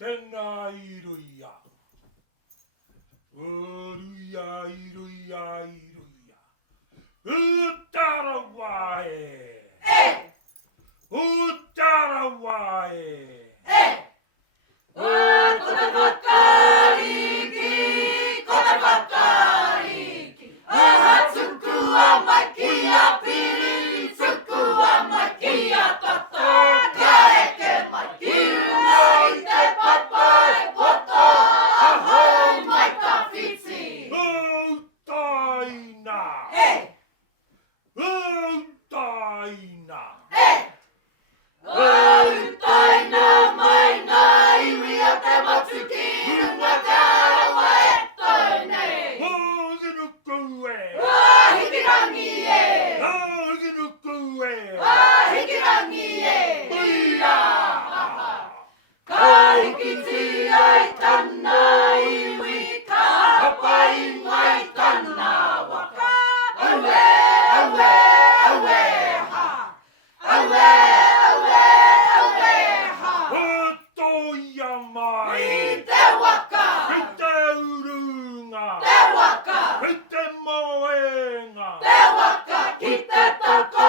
Tēnā iruia. Uruia, iruia, iruia. Utarawae. Utarawae. Kotawakariki, kotawakariki. Ahatsukua makia piri, tsukua makia tata. Kaeke makiuna ite papai poto. Ahoi mai kawhiti. Utaina. Utaina. Utaina mai ngā iwi o te matuki runga te arawa e tōnei. Hōginukue. Hikirangi e. Hōginukue. Hikirangi e. Ia. Ka hikiti ai tana iwi, ka hapai mai tana waka. Awe, awe, awe ha. Awe, awe, awe ha. Toia mai. I te waka. I te urunga. Te waka. I te moenga. Te waka ki te toko